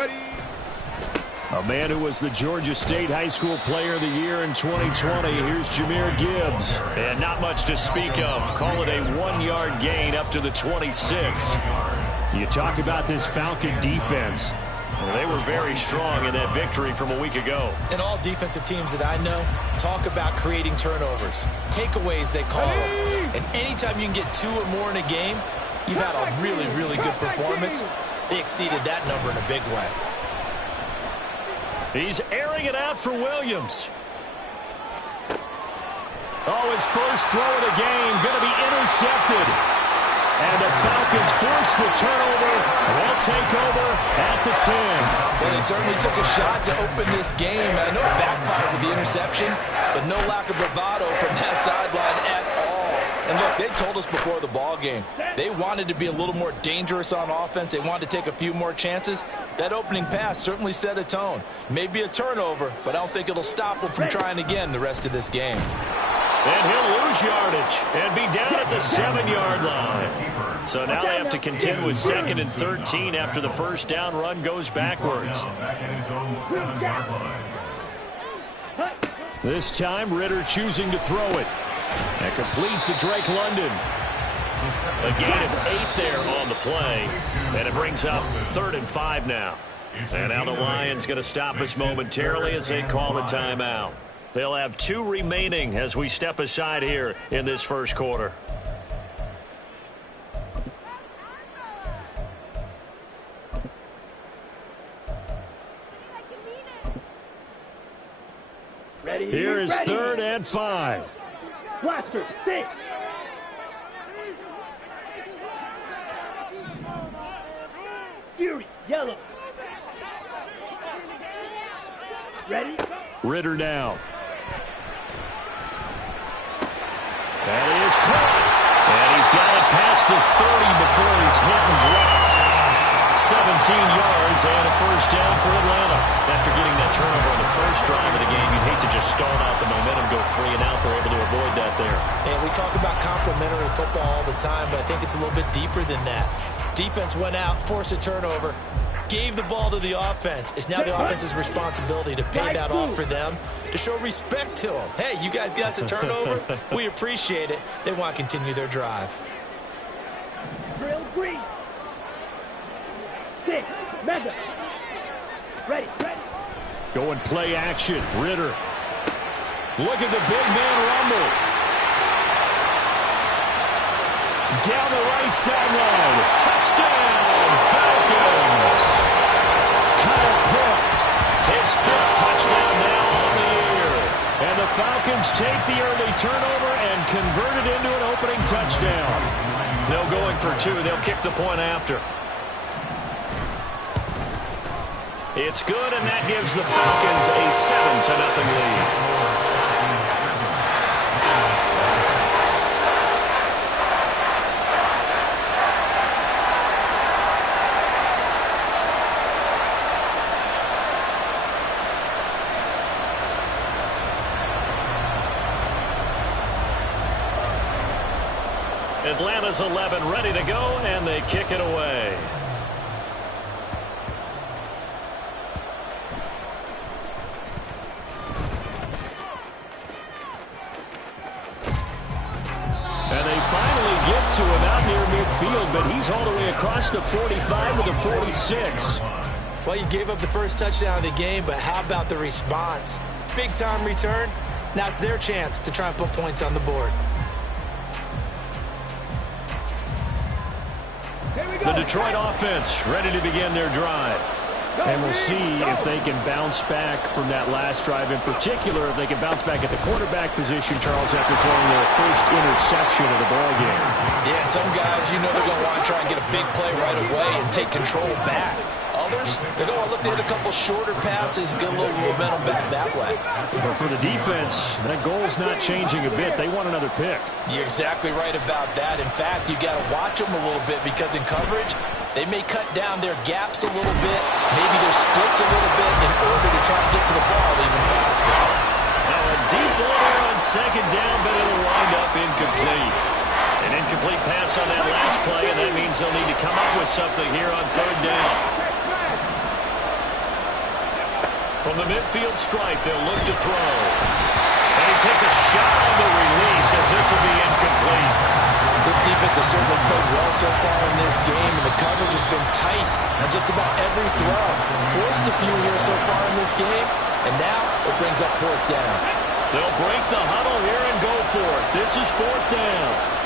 A man who was the Georgia State High School Player of the Year in 2020. Here's Jahmyr Gibbs. And not much to speak of. Call it a 1-yard gain up to the 26. You talk about this Falcon defense. Well, they were very strong in that victory from a week ago. And all defensive teams that I know talk about creating turnovers. Takeaways, they call them. And anytime you can get 2 or more in a game, you've had a really, really good performance. They exceeded that number in a big way. He's airing it out for Williams. Oh, his first throw of the game going to be intercepted. And the Falcons force the turnover. They'll take over at the 10. Well, they certainly took a shot to open this game. I know it backfired with the interception, but no lack of bravado from that sideline at all. And look, they told us before the ball game, they wanted to be a little more dangerous on offense. They wanted to take a few more chances. That opening pass certainly set a tone. Maybe a turnover, but I don't think it'll stop them from trying again the rest of this game. And he'll lose yardage and be down at the 7-yard line. So now they have to contend with 2nd and 13 after the first down run goes backwards. This time, Ritter choosing to throw it. And complete to Drake London. A gain of 8 there on the play. And it brings up 3rd and 5 now. And now the Lions going to stop us momentarily as they call the timeout. They'll have 2 remaining as we step aside here in this first quarter. Here is 3rd and 5. Blaster, 6. Fury, yellow. Ready? Ritter down. That is caught. And he's got it past the 30 before he's hit and dropped. 17 yards and a first down for Atlanta. After getting that turnover on the first drive of the game, you'd hate to just stall out the momentum, go 3 and out. They're able to avoid that there. And we talk about complementary football all the time, but I think it's a little bit deeper than that. Defense went out, forced a turnover, gave the ball to the offense. It's now the offense's responsibility to pay that off for them, to show respect to them. Hey, you guys got a turnover? We appreciate it. They want to continue their drive. Drill green. 6. Mega. Ready. Going play action. Ritter. Look at the big man rumble. Down the right sideline. Touchdown, Falcons. Kyle Pitts. His 5th touchdown now on the year. And the Falcons take the early turnover and convert it into an opening touchdown. No going for 2. They'll kick the point after. It's good, and that gives the Falcons a 7-0 lead. Atlanta's 11 ready to go, and they kick it away. And they finally get to him out near midfield, but he's all the way across the 45 to the 46. Well, you gave up the first touchdown of the game, but how about the response? Big-time return. Now it's their chance to try and put points on the board. The Detroit offense ready to begin their drive. And we'll see if they can bounce back from that last drive. In particular, if they can bounce back at the quarterback position, Charles, after throwing their first interception of the ball game. Yeah, some guys, you know they're going to want to try and get a big play right away and take control back. Others, they're going to look to hit a couple shorter passes, get a little momentum back that way. But for the defense, that goal's not changing a bit. They want another pick. You're exactly right about that. In fact, you got to watch them a little bit because in coverage, they may cut down their gaps a little bit, maybe their splits a little bit in order to try and get to the ball even faster. Now a deep ball there on 2nd down, but it'll wind up incomplete. An incomplete pass on that last play, and that means they'll need to come up with something here on 3rd down. From the midfield stripe, they'll look to throw. And he takes a shot on the release as this will be incomplete. This defense has certainly played well so far in this game, and the coverage has been tight on just about every throw. Forced a few here so far in this game, and now it brings up fourth down. They'll break the huddle here and go for it. This is fourth down.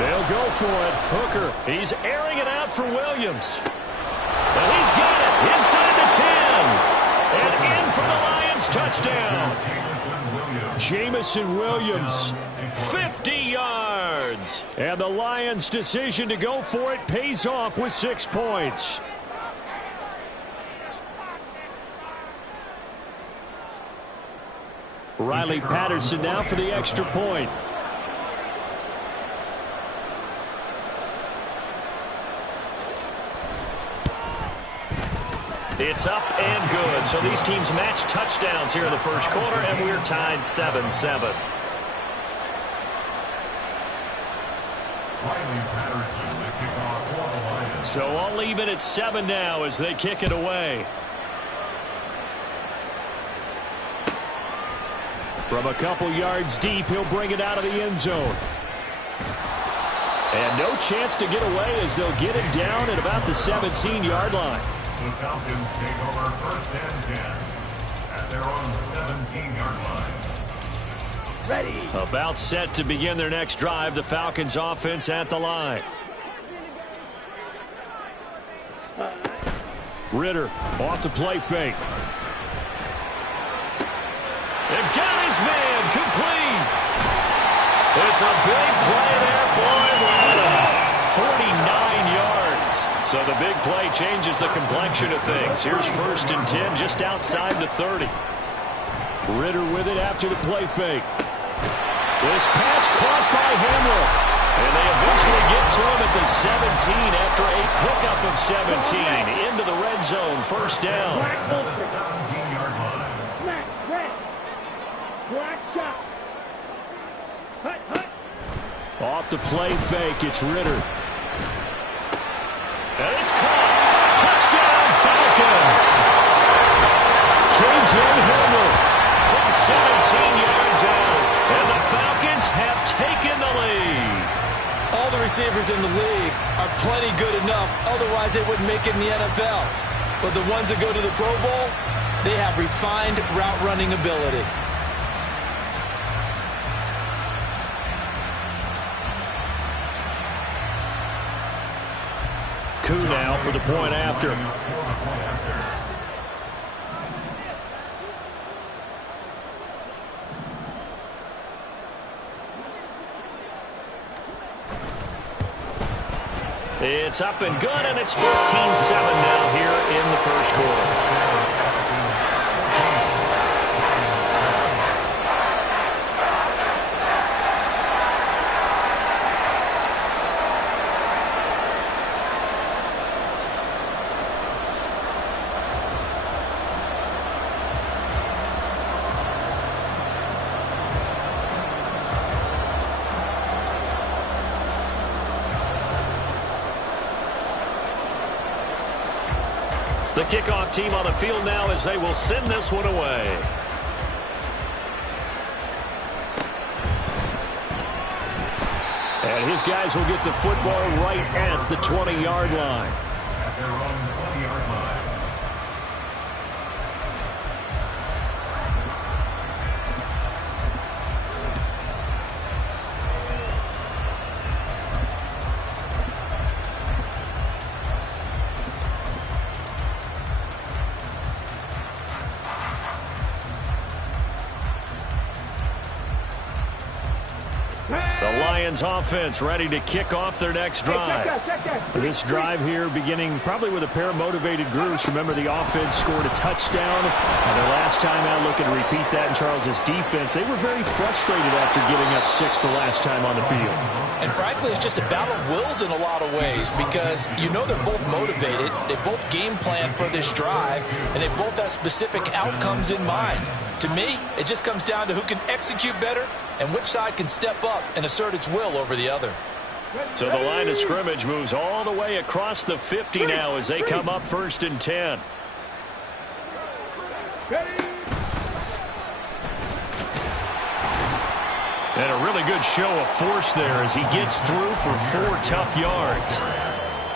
They'll go for it. Hooker. He's airing it out for Williams. And he's got it inside the 10. And in for the Lions touchdown. Jamison Williams. 50 yards. And the Lions' decision to go for it pays off with 6 points. Riley Patterson now for the extra point. It's up and good. So these teams match touchdowns here in the first quarter, and we're tied 7-7. So I'll leave it at 7 now as they kick it away. From a couple yards deep, he'll bring it out of the end zone. And no chance to get away as they'll get it down at about the 17-yard line. The Falcons take over first and 10 at their own 17-yard line. Ready. About set to begin their next drive. The Falcons offense at the line. Ritter off the play fake. They've got his man complete. It's a big play there for him. 49 yards. So the big play changes the complexion of things. Here's first and 10 just outside the 30. Ritter with it after the play fake. This pass caught by Hamler. And they eventually get to him at the 17 after a pickup of 17. Into the red zone, first down. At the 17-yard line. Black, red. Black shot. Hut, hut. Off the play fake, it's Ritter. And it's caught. Touchdown, Falcons. J.J. Hamler From 17 yards out. And the Falcons have taken the lead. All the receivers in the league are plenty good enough, otherwise they wouldn't make it in the NFL. But the ones that go to the Pro Bowl, they have refined route running ability. Koo now for the point after. It's up and good, and it's 14-7 now here in the first quarter. The kickoff team on the field now as they will send this one away. And his guys will get the football right at the 20-yard line. At their own 20-yard line. The Lions offense ready to kick off their next drive. Check that. This drive here beginning probably with a pair of motivated groups. Remember, the offense scored a touchdown. And their last time out, looking to repeat that in Charles's defense. They were very frustrated after giving up 6 the last time on the field. And frankly, it's just a battle of wills in a lot of ways because you know they're both motivated. They both game plan for this drive, and they both have specific outcomes in mind. To me, it just comes down to who can execute better and which side can step up and assert its will over the other. So the line of scrimmage moves all the way across the 50 now as they come up 1st and 10. And a really good show of force there as he gets through for 4 tough yards.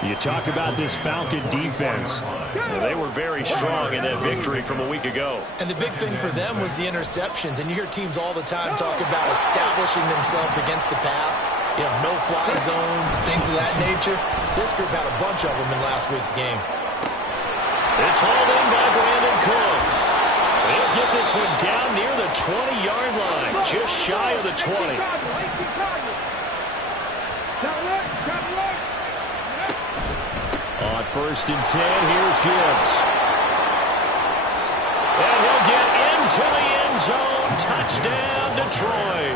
You talk about this Falcon defense. Well, they were very strong in that victory from a week ago. And the big thing for them was the interceptions. And you hear teams all the time talk about establishing themselves against the pass. You know, no-fly zones and things of that nature. This group had a bunch of them in last week's game. It's hauled in by Brandon Cooks. They'll get this one down near the 20-yard line, just shy of the 20. On 1st and 10, here's Gibbs. And he'll get into the end zone. Touchdown, Detroit.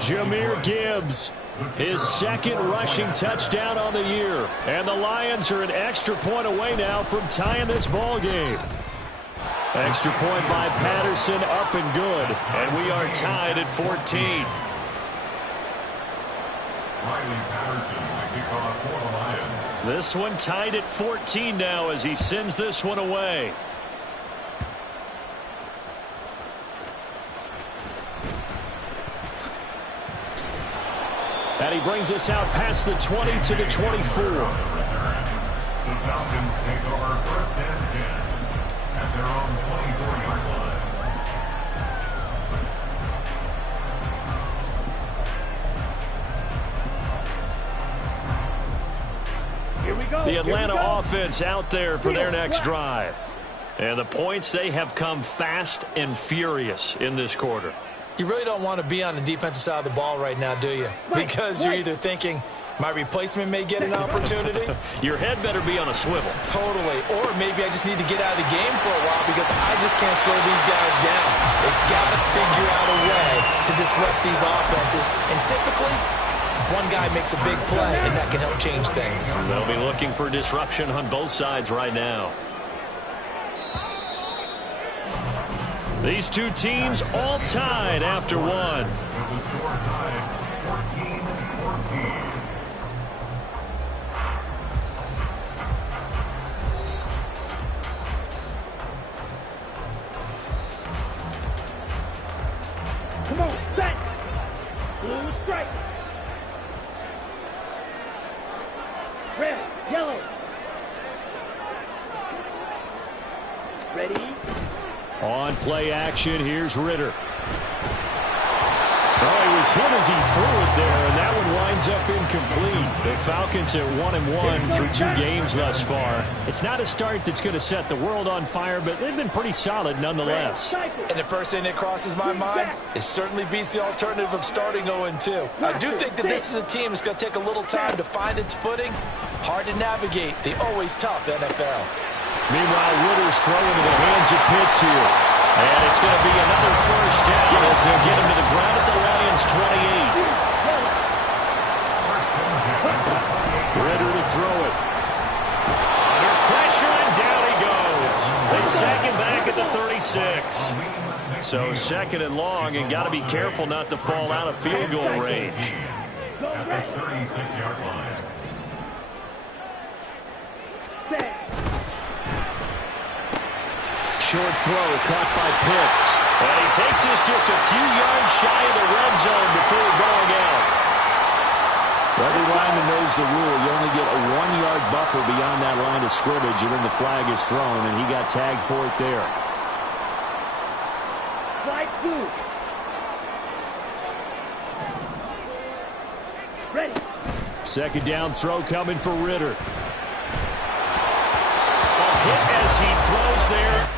Jahmyr Gibbs, his 2nd rushing touchdown on the year. And the Lions are an extra point away now from tying this ball game. Extra point by Patterson, up and good. And we are tied at 14. Riley Patterson, the kickoff for the Lions. This one tied at 14 now as he sends this one away. And he brings us out past the 20 to the 24. The Falcons take over 1st and 10 at their own 24-yard line. The Atlanta offense out there for their next drive. And the points, they have come fast and furious in this quarter. You really don't want to be on the defensive side of the ball right now, do you? Because you're either thinking, my replacement may get an opportunity. Your head better be on a swivel. Totally. Or maybe I just need to get out of the game for a while because I just can't slow these guys down. They've got to figure out a way to disrupt these offenses. And typically, one guy makes a big play, and that can help change things. They'll be looking for disruption on both sides right now. These two teams all tied after one. With the score tied 14-14. Come on, set. Blue strike. Red, yellow. Ready? On play action, here's Ritter. Oh, he was hit as he threw it there, and that one winds up incomplete. The Falcons at 1-1 through 2 games thus far. It's not a start that's going to set the world on fire, but they've been pretty solid nonetheless. And the first thing that crosses my mind, it certainly beats the alternative of starting 0-2. I do think that this is a team that's going to take a little time to find its footing. Hard to navigate the always tough NFL. Meanwhile, Ritter's throwing to the hands of Pitts here. And it's going to be another first down as they'll get him to the ground at the Lions' 28. Ritter to throw it. Under pressure, and down he goes. They sack him back at the 36. So 2nd and long, and got to be careful not to fall out of field goal range. At the 36-yard line. Set. Short throw caught by Pitts. And he takes this just a few yards shy of the red zone before going out. Every lineman knows the rule. You only get a 1-yard buffer beyond that line of scrimmage, and then the flag is thrown, and he got tagged for it there. Flag blue. Ready. 2nd down throw coming for Ritter. A hit as he throws there.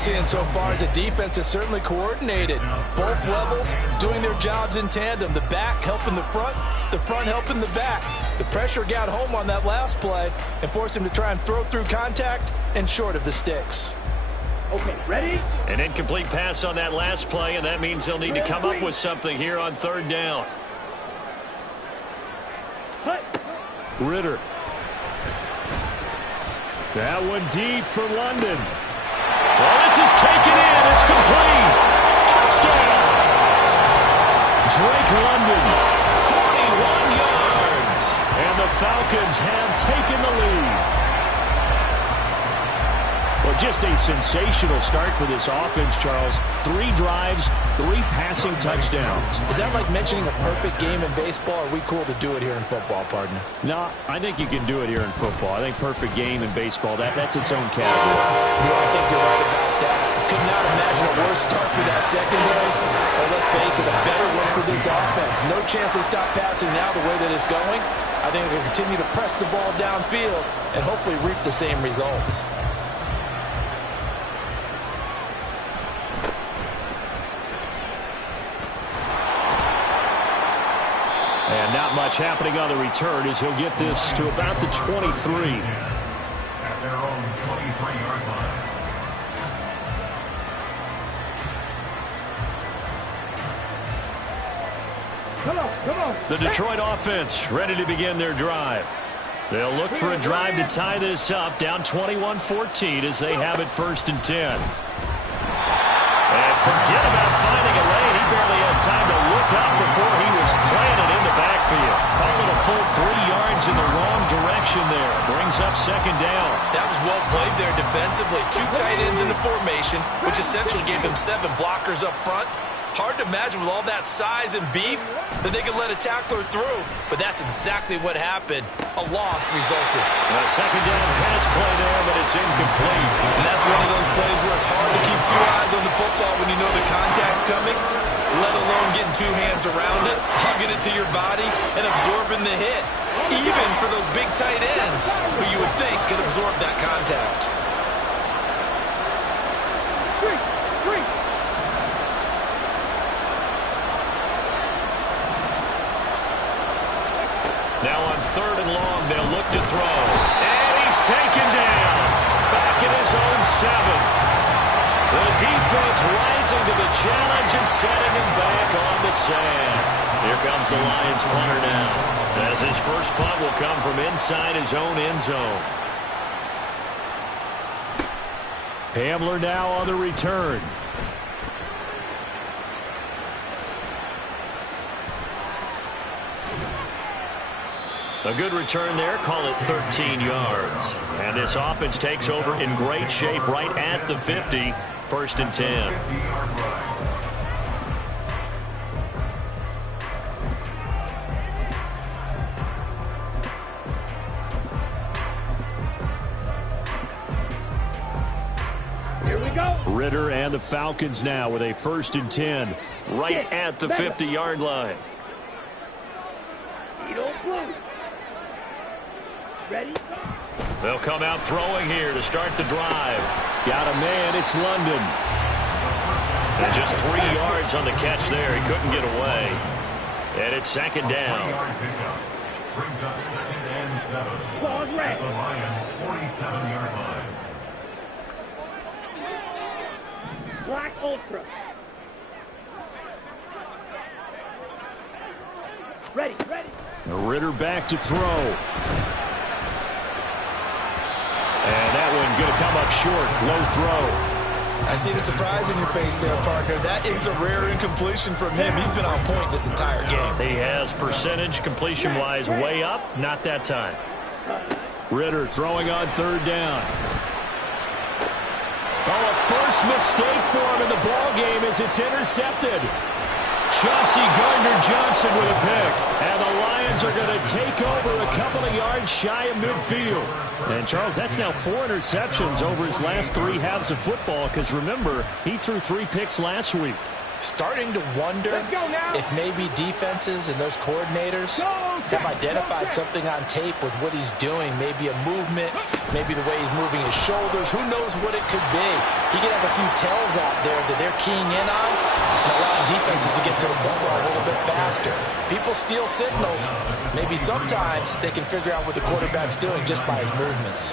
seeing so far is a defense is certainly coordinated. Both levels doing their jobs in tandem. The back helping the front helping the back. The pressure got home on that last play and forced him to try and throw through contact and short of the sticks. Okay, ready? An incomplete pass on that last play, and that means they'll need to come up with something here on third down. Ritter. That one deep for London. Well, this is taken in. It's complete. Touchdown. Drake London. 41 yards. And the Falcons have taken the lead. Well, just a sensational start for this offense, Charles. 3 drives, 3 passing touchdowns. Is that like mentioning a perfect game in baseball? Or are we cool to do it here in football, partner? No, I think you can do it here in football. I think perfect game in baseball, that's its own category. Yeah, I think you're right about that. Could not imagine a worse start for that secondary. Or let's face it, a better one for this offense. No chance they stop passing now the way that it's going. I think they'll continue to press the ball downfield and hopefully reap the same results. And not much happening on the return as he'll get this to about the 23. At their own 23-yard line. Come on. The Detroit offense ready to begin their drive. They'll look for a drive to tie this up, down 21-14 as they have it 1st and 10. And forget about finding a lane. He barely had time to look up before he was planted in the backfield. Call it a full 3 yards in the wrong direction there. Brings up 2nd down. That was well played there defensively. 2 tight ends in the formation, which essentially gave them 7 blockers up front. Hard to imagine with all that size and beef that they could let a tackler through, but that's exactly what happened. A loss resulted. A 2nd down pass play there, but it's incomplete. And that's one of those plays where it's hard to keep 2 eyes on the football when you know the contact's coming, let alone getting 2 hands around it, hugging it to your body, and absorbing the hit. Even for those big tight ends, who you would think could absorb that contact. Now on 3rd and long, they'll look to throw. And he's taken down. Back at his own 7. The defense rising to the challenge and setting him back on the sand. Here comes the Lions punter now, as his first punt will come from inside his own end zone. Hamler now on the return. A good return there, call it 13 yards. And this offense takes over in great shape right at the 50, 1st and 10. 50-yard line. Here we go. Ritter and the Falcons now with a 1st and 10. Right at the 50-yard line. You don't blue. Ready? They'll come out throwing here to start the drive. Got a man, it's London. And just 3 yards on the catch there. He couldn't get away. And it's 2nd down. 3-yard pickup. Brings up 2nd and 7. Ball At red. the Lions' 47-yard line. Black Ultra. Ready. Ritter back to throw. And that one going to come up short. Low throw. I see the surprise in your face there, partner. That is a rare incompletion from him. He's been on point this entire game. He has percentage completion-wise way up. Not that time. Ritter throwing on 3rd down. Oh, a first mistake for him in the ball game as it's intercepted. Chauncey Gardner-Johnson with a pick. And the Lions are going to take over a couple of yards shy of midfield. And, Charles, that's now 4 interceptions over his last 3 halves of football because, remember, he threw 3 picks last week. Starting to wonder if maybe defenses and those coordinators have identified something on tape with what he's doing. Maybe a movement, maybe the way he's moving his shoulders. Who knows what it could be? He could have a few tells out there that they're keying in on and allowing defenses to get to the football a little bit faster. People steal signals. Maybe sometimes they can figure out what the quarterback's doing just by his movements.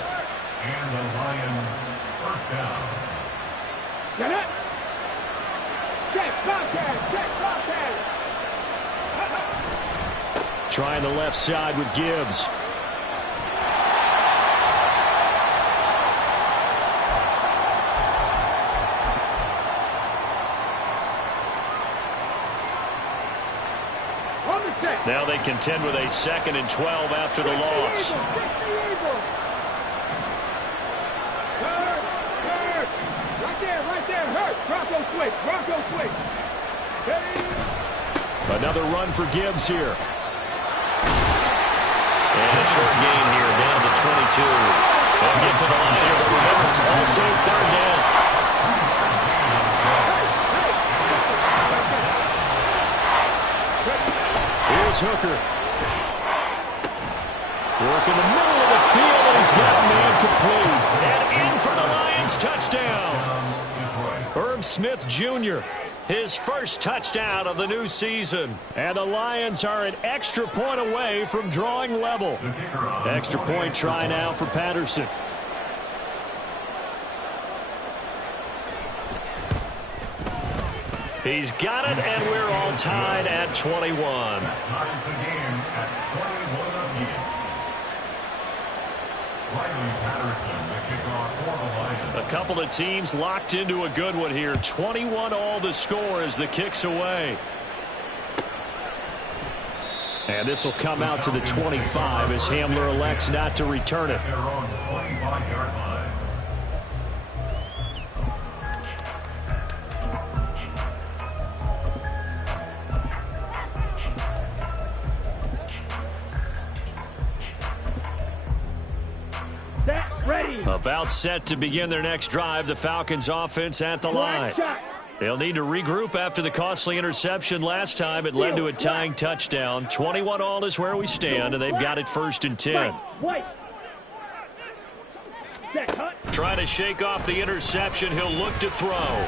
And the Lions first down. Get it. Check, Bobcat, check, Bobcat. Trying the left side with Gibbs. Now they contend with a 2nd and 12 after the loss. Right there, hurt. Bronco switch, Bronco switch. Another run for Gibbs here. And a short gain here, down to 22. They'll get to the line here, but remember, it's also 3rd down. Here's Hooker. Work in the middle of the field, and he's got man complete. And in for the Lions touchdown. Herb Smith Jr., his first touchdown of the new season. And the Lions are an extra point away from drawing level. Extra point try now for Patterson. He's got it, and we're all tied at 21. That ties the game at 21 apiece. Riley Patterson, the kickoff for the Lions. A couple of teams locked into a good one here. 21 all the score as the kick's away. And this will come out to the 25 as Hamler elects not to return it. Their own 25-yard line. Ready. About set to begin their next drive, the Falcons offense at the line. They'll need to regroup after the costly interception last time. It led to a tying touchdown. 21 all is where we stand, and they've got it 1st and 10. Trying to shake off the interception. He'll look to throw. And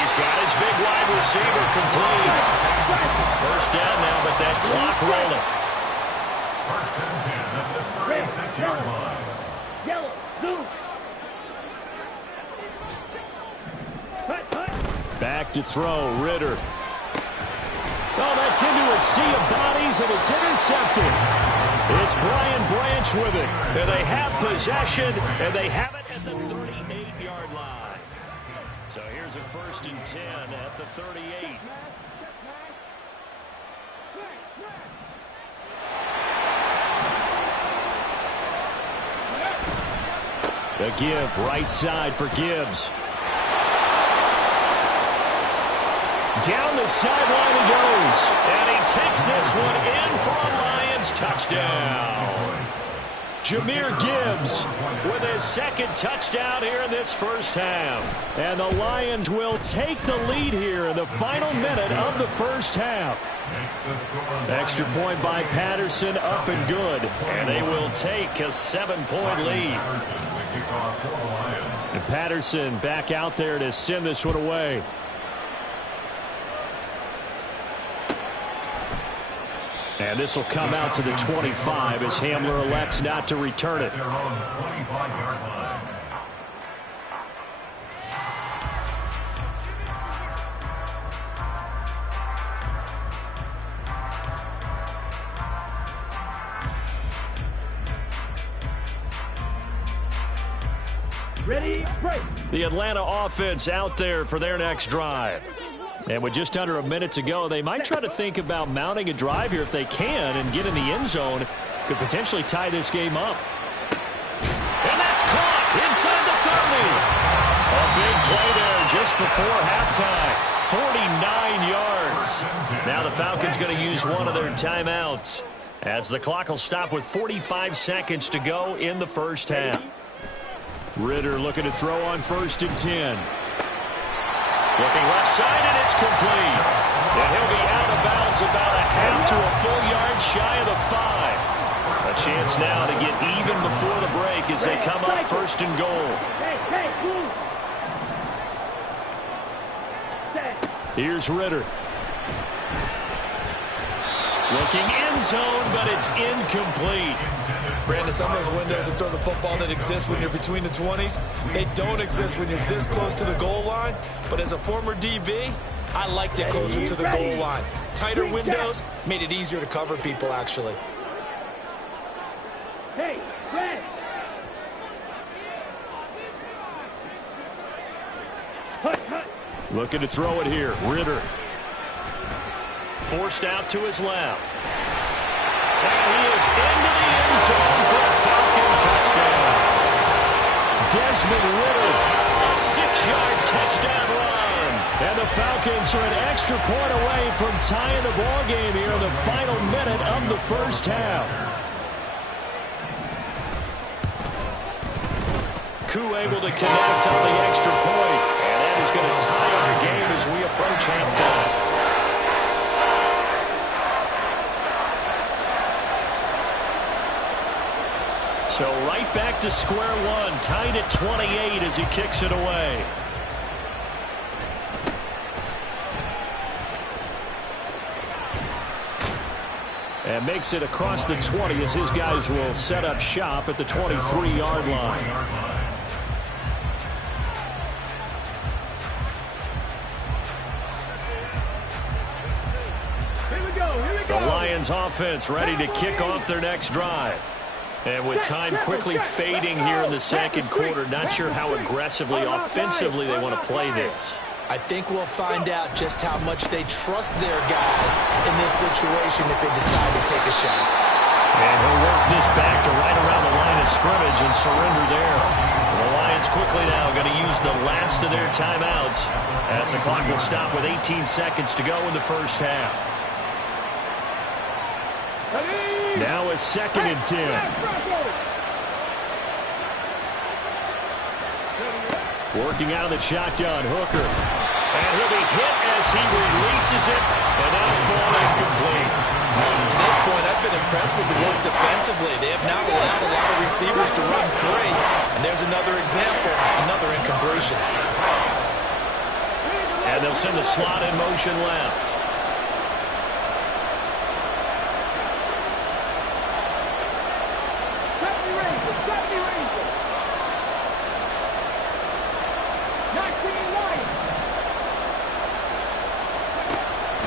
he's got his big wide receiver complete. 1st down now, but that clock rolling. 1st and 10 at the 36-yard line. Yellow, zoom. Back to throw, Ritter. Oh, that's into a sea of bodies, and it's intercepted. It's Brian Branch with it. And they have possession, and they have it at the 38-yard line. So here's a 1st and 10 at the 38. The give, right side for Gibbs. Down the sideline he goes. And he takes this one in for a Lions touchdown. Jahmyr Gibbs with his 2nd touchdown here in this 1st half. And the Lions will take the lead here in the final minute of the 1st half. Extra point by Patterson, up and good. And they will take a 7-point lead. And Patterson back out there to send this one away. And this will come out to the 25 as Hamler elects not to return it. Their own 25-yard line. Ready, break. The Atlanta offense out there for their next drive. And with just under a minute to go, they might try to think about mounting a drive here if they can and get in the end zone. Could potentially tie this game up. And that's caught inside the 30. A big play there just before halftime. 49 yards. Now the Falcons going to use one of their timeouts as the clock will stop with 45 seconds to go in the 1st half. Ritter looking to throw on 1st and 10. Looking left side, and it's complete. And he'll be out of bounds about a half to a full yard shy of the 5. A chance now to get even before the break as they come up first and goal. Here's Ritter. Looking end zone, but it's incomplete. Brandon, some of those windows to throw the football that exist when you're between the 20s, they don't exist when you're this close to the goal line. But as a former DB, I liked it closer to the goal line. Tighter windows made it easier to cover people, actually. Hey, Brad. Looking to throw it here. Ritter. Forced out to his left. And he is into the end zone for a Falcon touchdown. Desmond Ritter. A 6-yard touchdown run. And the Falcons are an extra point away from tying the ball game here in the final minute of the first half. Koo able to connect on the extra point. And that is going to tie our game as we approach halftime. So right back to square one, tied at 28 as he kicks it away. And makes it across the 20 as his guys will set up shop at the 23-yard line. The Lions offense ready to kick off their next drive. And with time quickly fading here in the second quarter, not sure how aggressively, offensively they want to play this. I think we'll find out just how much they trust their guys in this situation if they decide to take a shot. And he'll work this back to right around the line of scrimmage and surrender there. The Lions quickly now going to use the last of their timeouts as the clock will stop with 18 seconds to go in the first half. Now a 2nd and 10. Working out of the shotgun, Hooker. And he'll be hit as he releases it, and that'll fall incomplete. To this point, I've been impressed with the work defensively. They have not allowed a lot of receivers to run free. And there's another example, another incompletion. And they'll send the slot in motion left.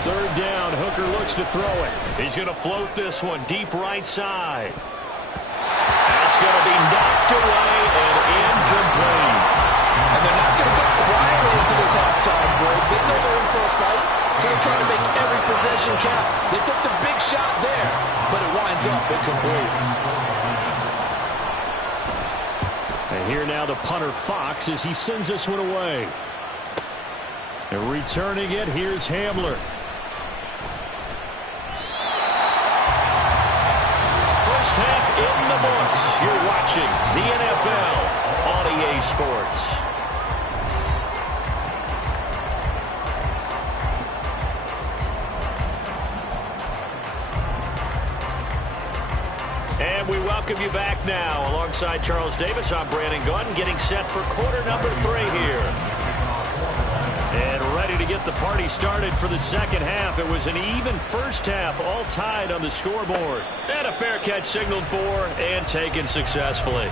Third down, Hooker looks to throw it. He's going to float this one deep right side. That's going to be knocked away and incomplete. And they're not going to go quietly into this halftime break. They know they're in for a fight, so they're trying to make every possession count. They took the big shot there, but it winds up incomplete. And here now the punter Fox as he sends this one away. And returning it, here's Hamler. Half in the books. You're watching the NFL on EA Sports. And we welcome you back now. Alongside Charles Davis, I'm Brandon Gunn, getting set for quarter number 3 here. And ready to get the party started for the second half. It was an even first half, all tied on the scoreboard. And a fair catch signaled for and taken successfully.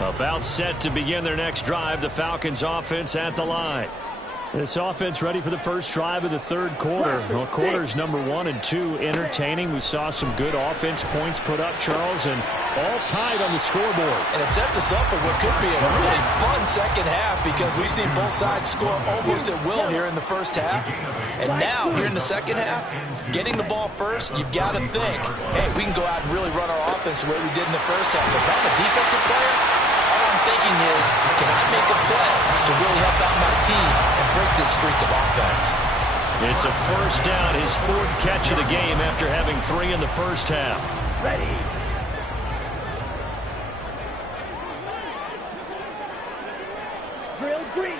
About set to begin their next drive, the Falcons offense at the line. This offense ready for the first drive of the third quarter. Well, quarters number 1 and 2 entertaining. We saw some good offense points put up, Charles, and all tied on the scoreboard. And it sets us up for what could be a really fun second half because we've seen both sides score almost at will here in the first half. And now, here in the second half, getting the ball first, you've got to think, hey, we can go out and really run our offense the way we did in the first half. But if I'm a defensive player, thinking is, can I make a play to really help out my team and break this streak of offense? It's a first down, his fourth catch of the game after having 3 in the first half. Ready. Drill green.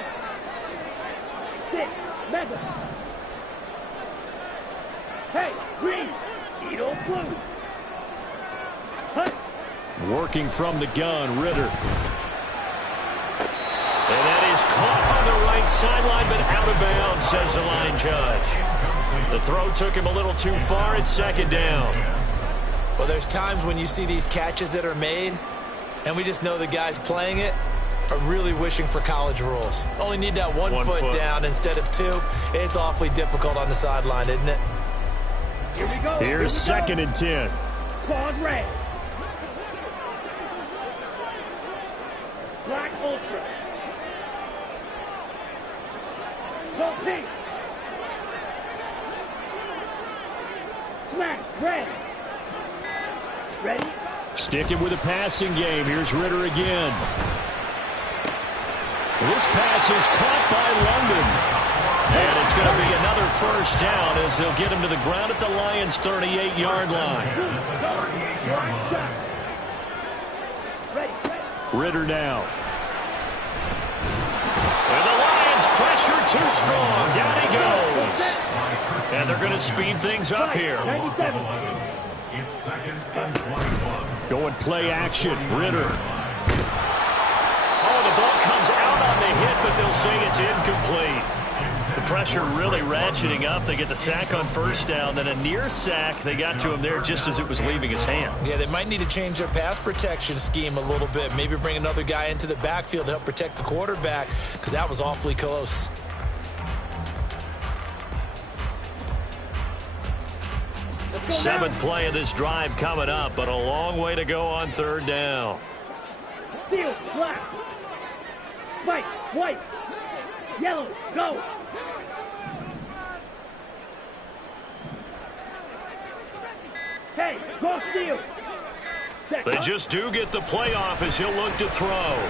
6, mega. Hey, green. Edo blue. Hunt. Working from the gun, Ritter. And that is caught on the right sideline, but out of bounds, says the line judge. The throw took him a little too far. It's second down. Well, there's times when you see these catches that are made, and we just know the guys playing it are really wishing for college rules. Only need that one foot down instead of 2. It's awfully difficult on the sideline, isn't it? Here we go. Here's second and 10. Quad red. Black ultra. Go pink. Smash red. Ready? Sticking with the passing game. Here's Ritter again. This pass is caught by London. And it's going to be another first down as they'll get him to the ground at the Lions' 38-yard line. Ritter now. And the Lions pressure too strong. Down he goes. And they're going to speed things up here. 97. It's second and 21. Going play action. Ritter. Oh, the ball comes out on the hit, but they'll say it's incomplete. The pressure really ratcheting up. They get the sack on first down, then a near sack. They got to him there just as it was leaving his hand. Yeah, they might need to change their pass protection scheme a little bit. Maybe bring another guy into the backfield to help protect the quarterback, because that was awfully close. Seventh play of this drive coming up, but a long way to go on third down. Steel, black. White, white. Yellow, go. Hey, go steel. They just do get the play off as he'll look to throw. And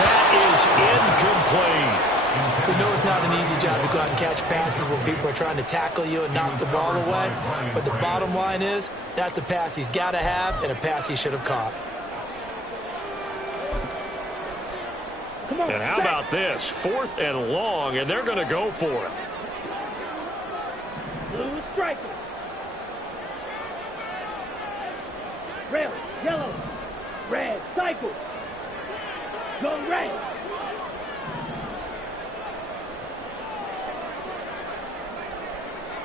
that is incomplete. We know it's not an easy job to go out and catch passes when people are trying to tackle you and knock the ball away. But the bottom line is, that's a pass he's got to have and a pass he should have caught. Come on, and how about this? 4th and long, and they're going to go for it. Blue striker. Red, yellow, red, cycle. Go red.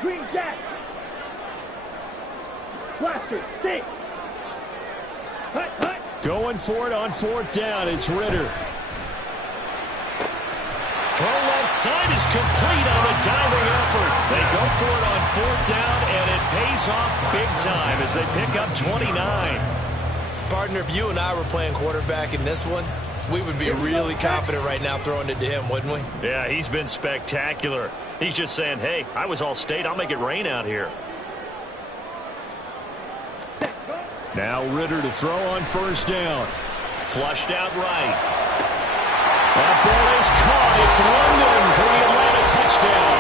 Green jack. Blaster, 6. Hut, hut. Going for it on 4th down. It's Ritter. Throw left side is complete on the diving effort. They go for it on 4th down, and it pays off big time as they pick up 29. Partner, if you and I were playing quarterback in this one, we would be really confident right now throwing it to him, wouldn't we? Yeah, he's been spectacular. He's just saying, hey, I was all state. I'll make it rain out here. Now Ritter to throw on 1st down. Flushed out right. That ball is caught. It's London for the Atlanta touchdown.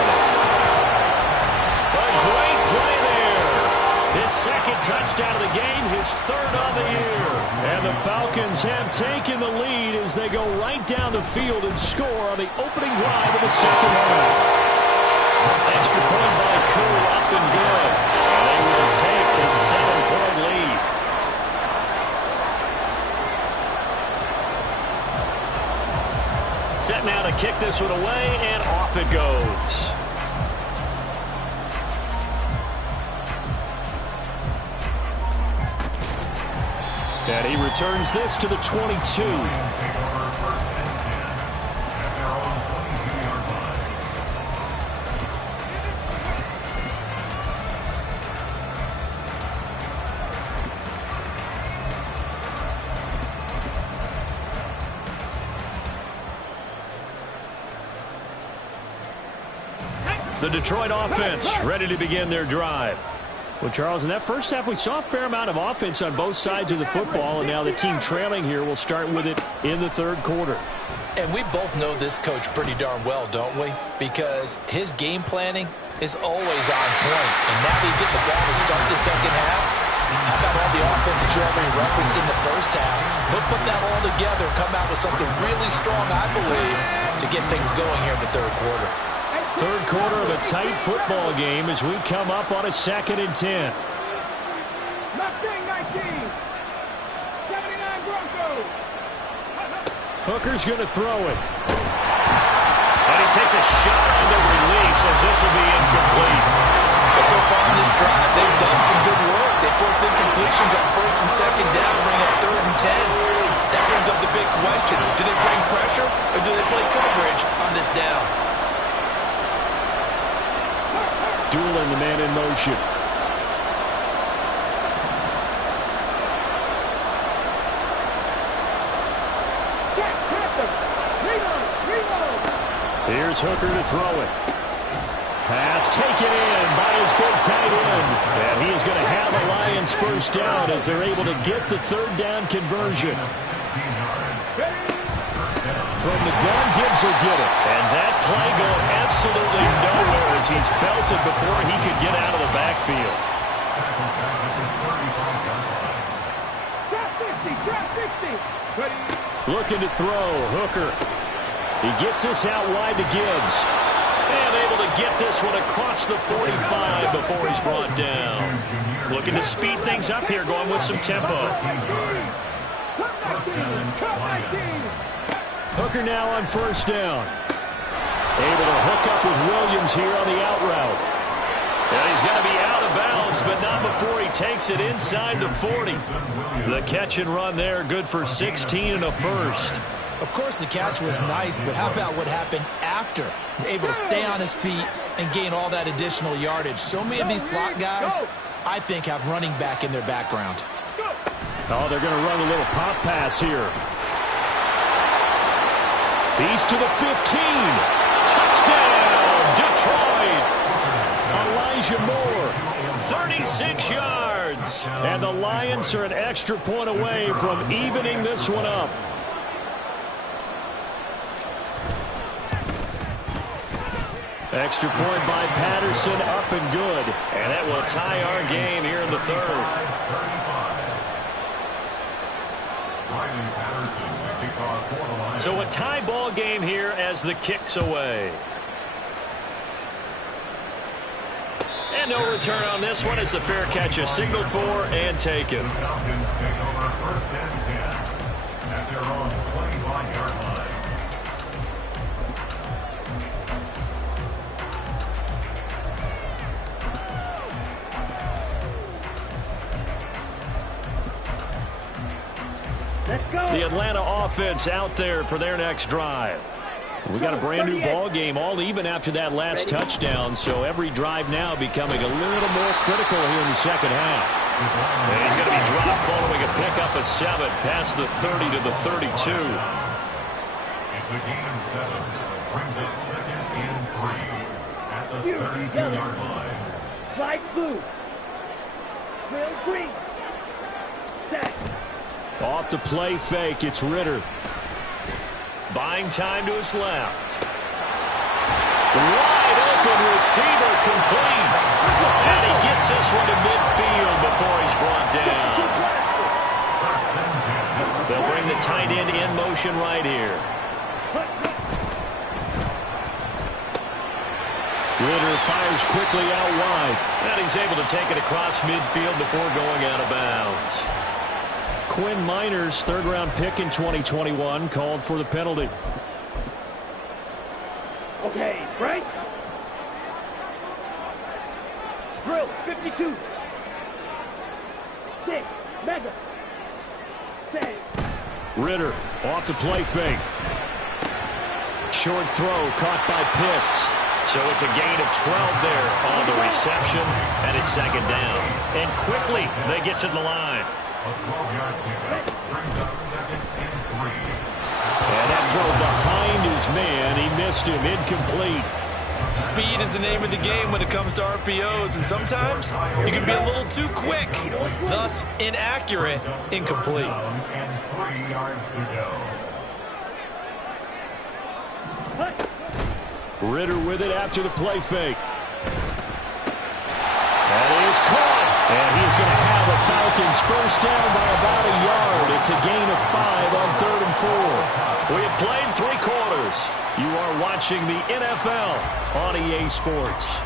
A great play there. His 2nd touchdown of the game, his 3rd on the year. And the Falcons have taken the lead as they go right down the field and score on the opening drive of the 2nd half. Extra point by Koo, up and good. And they will take a 7-point lead. Set now to kick this one away, and off it goes. And he returns this to the 22. The Detroit offense ready to begin their drive. Well, Charles, in that first half, we saw a fair amount of offense on both sides of the football, and now the team trailing here will start with it in the third quarter. And we both know this coach pretty darn well, don't we? Because his game planning is always on point. And now he's getting the ball to start the second half. How about all the offense that you already referenced in the first half? He'll put that all together and come out with something really strong, I believe, to get things going here in the third quarter. Third quarter of a tight football game as we come up on a 2nd and 10. Mustang 19. 79 Broncos. Hooker's going to throw it. And he takes a shot on the release as this will be incomplete. But so far in this drive, they've done some good work. They force incompletions on 1st and 2nd down, bring up 3rd and 10. That brings up the big question. Do they bring pressure or do they play coverage on this down? Doolin, the man in motion. Here's Hooker to throw it. Pass taken in by his big tight end. And he is going to have a Lions first down as they're able to get the 3rd down conversion. From the gun, Gibbs will get it. And that play going absolutely nowhere as he's belted before he could get out of the backfield. Looking to throw. Hooker. He gets this out wide to Gibbs. And able to get this one across the 45 before he's brought down. Looking to speed things up here, going with some tempo. Hooker now on 1st down. Able to hook up with Williams here on the out route. And he's going to be out of bounds, but not before he takes it inside the 40. The catch and run there, good for 16 and a first. Of course, the catch was nice, but how about what happened after? Able to stay on his feet and gain all that additional yardage. So many of these slot guys, I think, have running back in their background. Oh, they're going to run a little pop pass here. He's to the 15. Touchdown, Detroit. Elijah Moore. 36 yards. And the Lions are an extra point away from evening this one up. Extra point by Patterson, up and good. And that will tie our game here in the third. So a tie ball game here as the kick's away. And no return on this one as the fair catch is signaled for and taken. Falcons take over 1st and 10 at their own 25-yard line. The Atlanta offense out there for their next drive. We got a brand new ball game, all even after that last touchdown, so every drive now becoming a little more critical here in the second half. And he's going to be dropped following a pickup of 7 past the 30 to the 32. It's a gain of 7. Brings up 2nd and 3 at the 32-yard line. Light blue. Real green. Set. Off the play fake, it's Ritter. Buying time to his left. Wide open receiver complete. And he gets this one to midfield before he's brought down. They'll bring the tight end in motion right here. Ritter fires quickly out wide. And he's able to take it across midfield before going out of bounds. Quinn Miners, 3rd-round pick in 2021, called for the penalty. Okay, Frank. Drill, 52. 6, mega. 6. Ritter off the play fake. Short throw caught by Pitts. So it's a gain of 12 there on the reception, and it's 2nd down. And quickly they get to the line. A 12-yard pickup brings up 2nd and 3. And that throw behind his man. He missed him. Incomplete. Speed is the name of the game when it comes to RPOs, and sometimes you can be a little too quick, thus inaccurate, incomplete. And 3 yards to go. Ritter with it after the play fake. That is caught. And he's going to have the Falcons first down by about a yard. It's a gain of 5 on 3rd and 4. We have played 3 quarters. You are watching the NFL on EA Sports.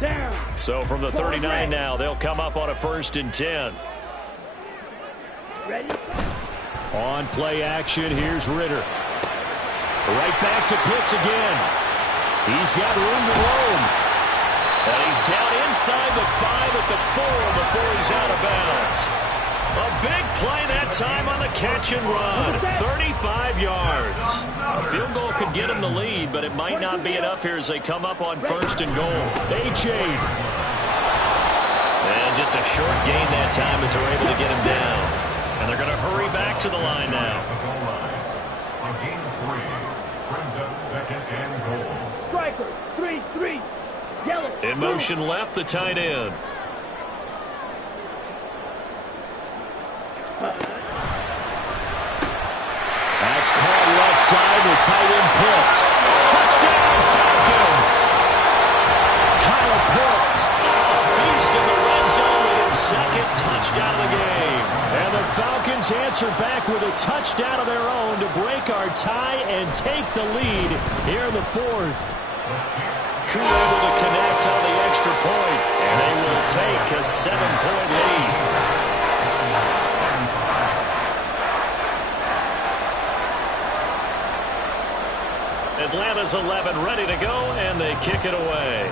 Down. So from the 39 now, they'll come up on a 1st and 10. Ready? On play action, here's Ritter. Right back to Pitts again. He's got room to roam. And he's down inside the 5 at the 4 before he's out of bounds. A big play that time on the catch and run. 35 yards. A field goal could get him the lead, but it might not be enough here as they come up on 1st and goal. H.A. And just a short gain that time as they're able to get him down. And they're going to hurry back to the line now. A gain of 3 brings up 2nd and goal. Striker. 3-3. Yellow. In motion left, the tight end. That's caught left side. The tight end Pitts. Touchdown, Falcons! Kyle Pitts. Beast in the red zone with his 2nd touchdown of the game. And the Falcons answer back with a touchdown of their own to break our tie and take the lead here in the 4th. Crew able to connect on the extra point, and they will take a 7-point lead. Atlanta's 11 ready to go, and they kick it away.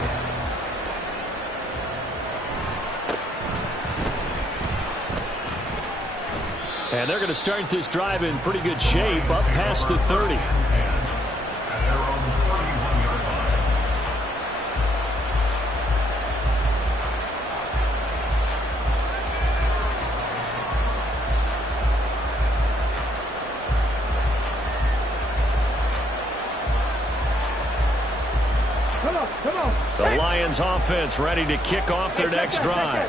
And they're going to start this drive in pretty good shape, up past the 30. At their own 31-yard line. Come on. The Lions offense ready to kick off their next drive.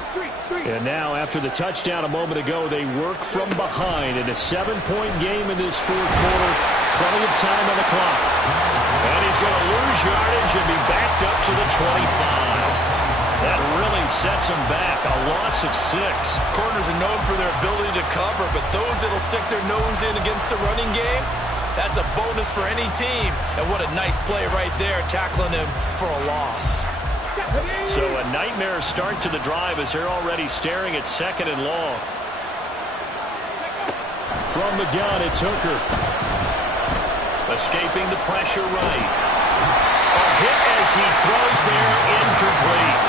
And now, after the touchdown a moment ago, they work from behind in a 7-point game in this 4th quarter. Plenty of time on the clock. And he's going to lose yardage and be backed up to the 25. That really sets him back, a loss of 6. Corners are known for their ability to cover, but those that'll stick their nose in against the running game, that's a bonus for any team. And what a nice play right there, tackling him for a loss. So a nightmare start to the drive as they're already staring at 2nd and long. From the gun, it's Hooker. Escaping the pressure right. A hit as he throws there, incomplete.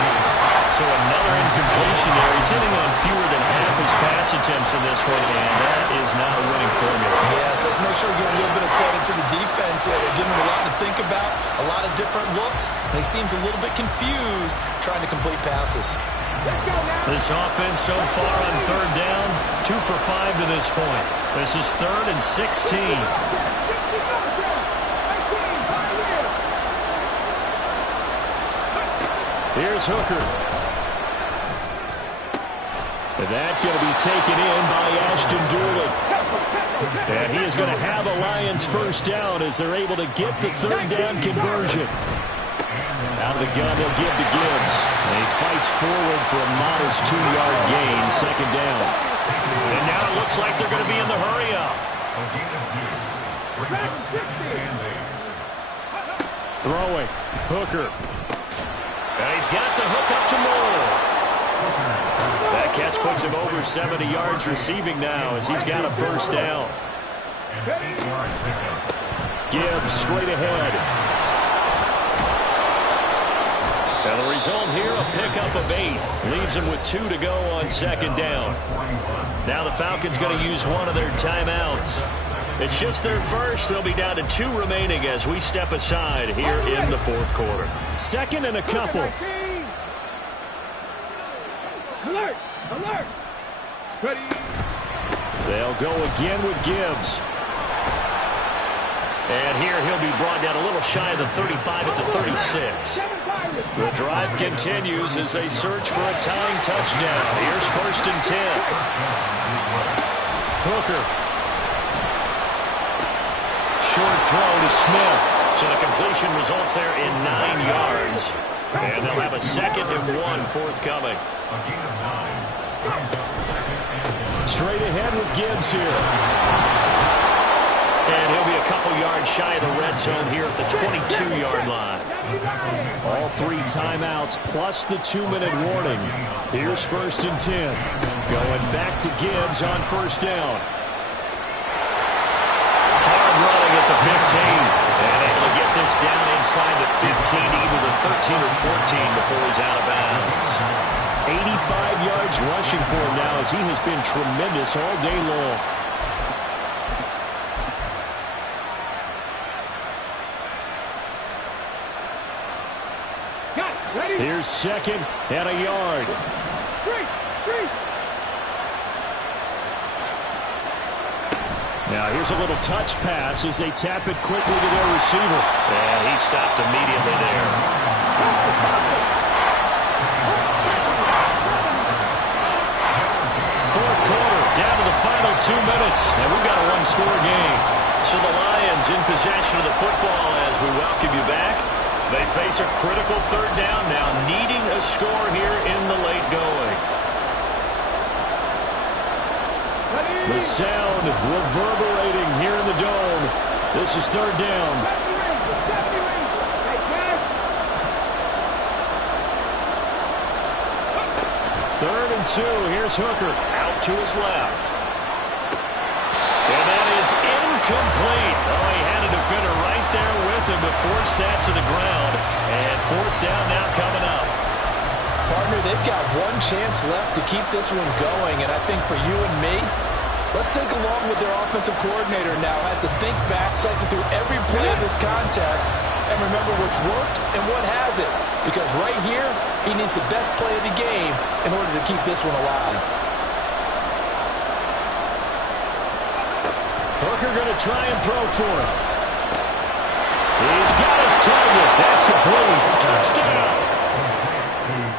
So another incompletion there. He's hitting on fewer than half his pass attempts in this one, and that is not a winning formula. Yes, let's make sure we give a little bit of credit to the defense here. They're giving him a lot to think about, a lot of different looks, and he seems a little bit confused trying to complete passes. This offense so far on 3rd down, 2 for 5 to this point. This is 3rd and 16. Here's Hooker. And that going to be taken in by Ashton Doolin. And he is going to have a Lions first down as they're able to get the 3rd down conversion. Out of the gun, they'll give to Gibbs. And he fights forward for a modest 2-yard gain, 2nd down. And now it looks like they're going to be in the hurry-up. A gain of 2 brings up 2nd and 8. Throwing. Hooker. And he's got the hook up to Moore. That catch puts him over 70 yards receiving now as he's got a first down. And 8-yard pickup. Gibbs straight ahead. And the result here, a pickup of 8. Leaves him with 2 to go on 2nd down. Now the Falcons going to use one of their timeouts. It's just their first. They'll be down to 2 remaining as we step aside here in the 4th quarter. 2nd and a couple. Alert! Ready! They'll go again with Gibbs. And here he'll be brought down a little shy of the 35 at the 36. The drive continues as they search for a tying touchdown. Here's 1st and 10. Hooker. Short throw to Smith. So the completion results there in 9 yards. And they'll have a 2nd and 1 forthcoming. Straight ahead with Gibbs here. And he'll be a couple yards shy of the red zone here at the 22-yard line. All 3 timeouts plus the 2-minute warning. Here's 1st and 10. Going back to Gibbs on 1st down. Hard running at the 15. And able to get this down inside the 15, either the 13 or 14 before he's out of bounds. 85 yards rushing for him now as he has been tremendous all day long. Here's 2nd and a yard. Now here's a little touch pass as they tap it quickly to their receiver. And he stopped immediately there. 4th quarter, down to the final 2 minutes, and we've got a one-score game. So the Lions in possession of the football as we welcome you back. They face a critical 3rd down now, needing a score here in the late going. The sound reverberating here in the dome. This is 3rd down. 3rd and 2. Here's Hooker. Out to his left. And that is incomplete. Oh, he had a defender right there with him to force that to the ground. And 4th down now coming up. Partner, they've got one chance left to keep this one going, and I think for you and me, let's think along with their offensive coordinator now. Has to think back, cycle through every play of this contest, and remember what's worked and what hasn't. Because right here, he needs the best play of the game in order to keep this one alive. Hooker going to try and throw for it. He's got his target. That's complete. Touchdown.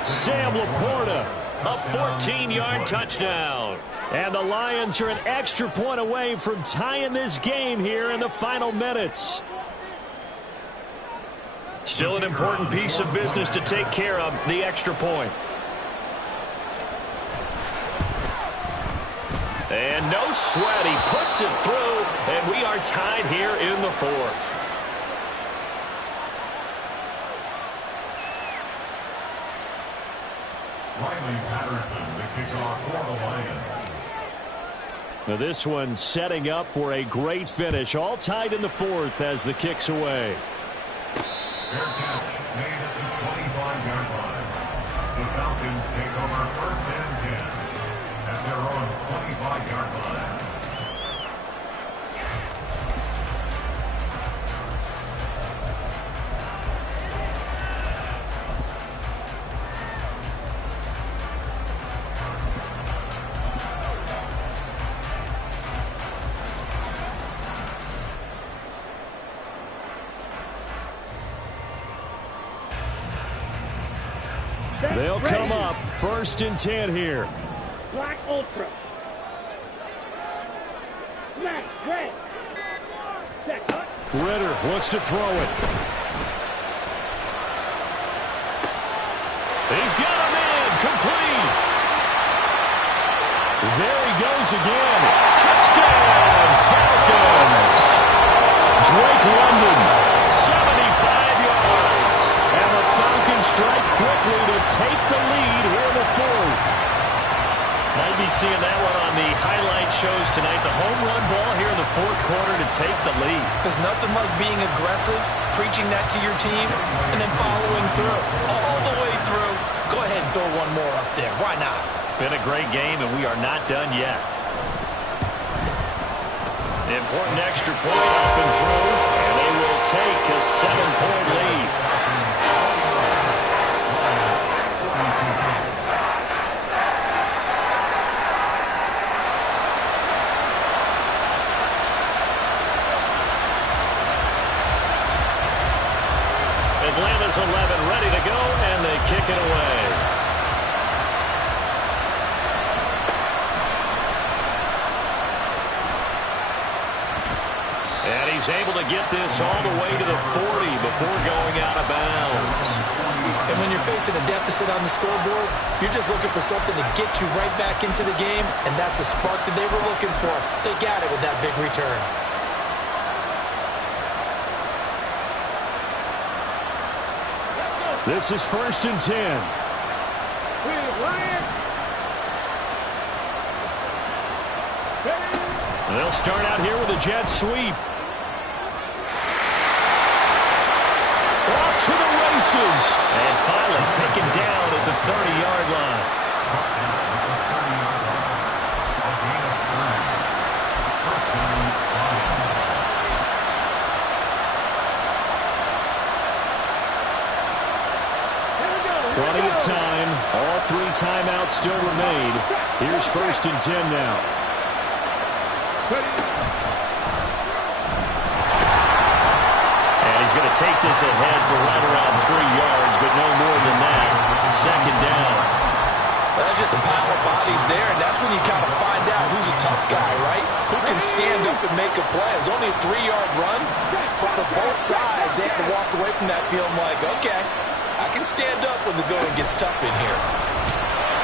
Sam Laporta. A 14-yard touchdown. And the Lions are an extra point away from tying this game here in the final minutes. Still an important piece of business to take care of, the extra point. And no sweat, he puts it through, and we are tied here in the 4th. Riley Patterson, the kickoff for the Lions. Now this one setting up for a great finish. All tied in the 4th as the kick's away. Fair catch made at the 25-yard line. The Falcons take over 1st and 10 at their own 25-yard line. They'll come up 1st and 10 here. Black Ultra. Black Red. Check up. Ritter wants to throw it. He's got a man, complete. There he goes again. Touchdown, Falcons. Drake London. 75 yards. And the Falcons strike quickly to take the lead here in the 4th. Might be seeing that one on the highlight shows tonight. The home run ball here in the 4th quarter to take the lead. There's nothing like being aggressive, preaching that to your team, and then following through. All the way through. Go ahead and throw one more up there. Why not? Been a great game, and we are not done yet. Important extra point up and through, and they will take a 7-point lead. he's able to get this all the way to the 40 before going out of bounds. And when you're facing a deficit on the scoreboard, you're just looking for something to get you right back into the game, and that's the spark that they were looking for. They got it with that big return. This is 1st and 10. They'll start out here with a jet sweep. Off to the races. And finally taken down at the 30-yard line. Plenty of time. All 3 timeouts still remain. Here's 1st and 10 now. And he's going to take this ahead for right around 3 yards, but no more than that. 2nd down. That's just a pile of bodies there, and that's when you kind of find out who's a tough guy, right? Who can stand up and make a play. It's only a 3-yard run, but for both sides, they have to walk away from that feeling like, okay, I can stand up when the going gets tough in here.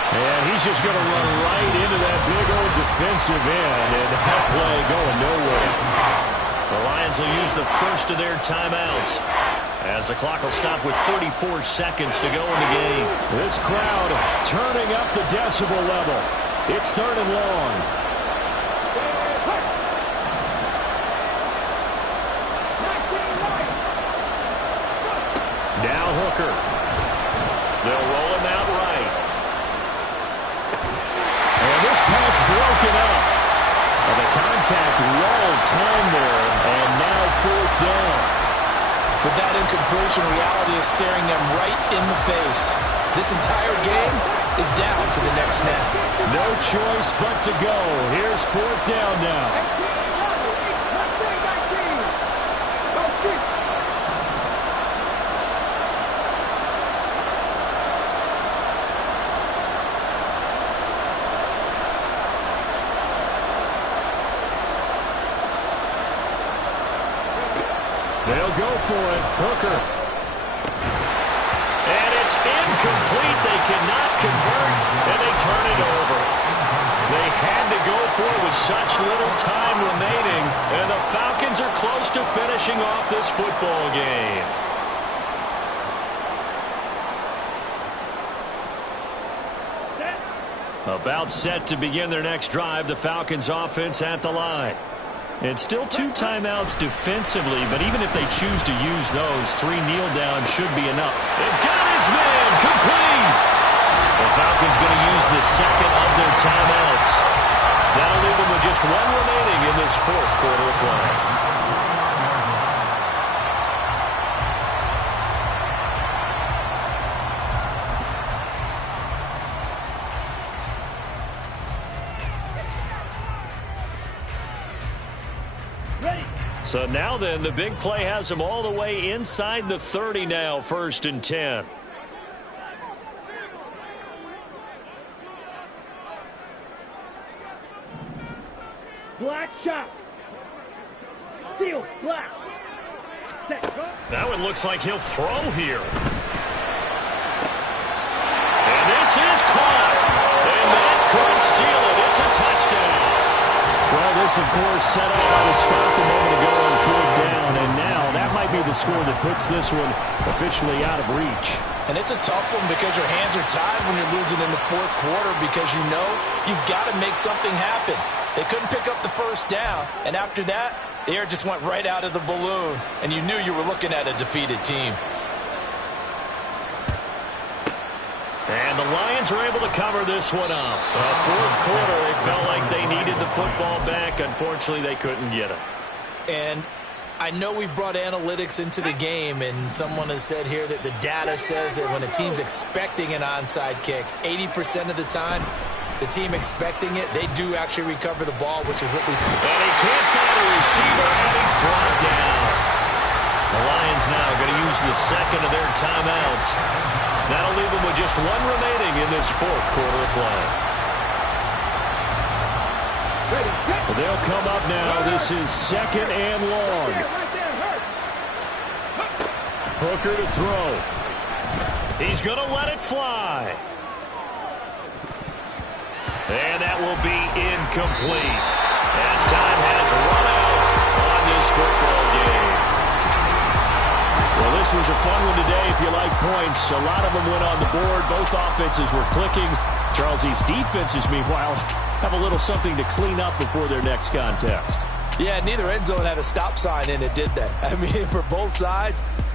And he's just going to run right into that big old defensive end, and that play going nowhere. The Lions will use the first of their timeouts as the clock will stop with 34 seconds to go in the game. This crowd turning up the decibel level. It's 3rd and long. Now Hooker. They'll roll him out right. And this pass broken up. And the contact well timed there. And now 4th down. With that incompletion, reality is staring them right in the face. This entire game is down to the next snap. No choice but to go. Here's 4th down now. They'll go for it. Hooker. And it's incomplete. They cannot convert, and they turn it over. They had to go for it with such little time remaining, and the Falcons are close to finishing off this football game. About set to begin their next drive, the Falcons offense at the line. It's still 2 timeouts defensively, but even if they choose to use those, 3 kneel downs should be enough. They've got his man complete. The Falcons going to use the second of their timeouts. That'll leave them with just 1 remaining in this 4th quarter of play. So now then, the big play has them all the way inside the 30 now, 1st and 10. Black shot. Seal. Black. Set. Go. Now it looks like he'll throw here. And this is caught. And that could seal it. It's a touchdown. Well, this, of course, set out to stop a moment ago on 4th down, and now that might be the score that puts this one officially out of reach. And it's a tough one because your hands are tied when you're losing in the 4th quarter because you know you've got to make something happen. They couldn't pick up the 1st down, and after that, the air just went right out of the balloon, and you knew you were looking at a defeated team. And the Lions are able to cover this one up. 4th quarter, they felt like they needed the football back. Unfortunately, they couldn't get it. And I know we brought analytics into the game, and someone has said here that the data says that when a team's expecting an onside kick, 80% of the time, the team expecting it, they do actually recover the ball, which is what we see. And he can't find a receiver, and he's brought down. The Lions now going to use the second of their timeouts. That'll leave them with just 1 remaining in this 4th quarter of play. Ready. Well, they'll come up now. This is 2nd and long. Right there, hurt. Hooker to throw. He's going to let it fly. And that will be incomplete as time has run out on this football game. Well, this was a fun one today if you like points. A lot of them went on the board. Both offenses were clicking. Charles, these defenses, meanwhile, have a little something to clean up before their next contest. Yeah, neither end zone had a stop sign in it, did they? I mean, for both sides,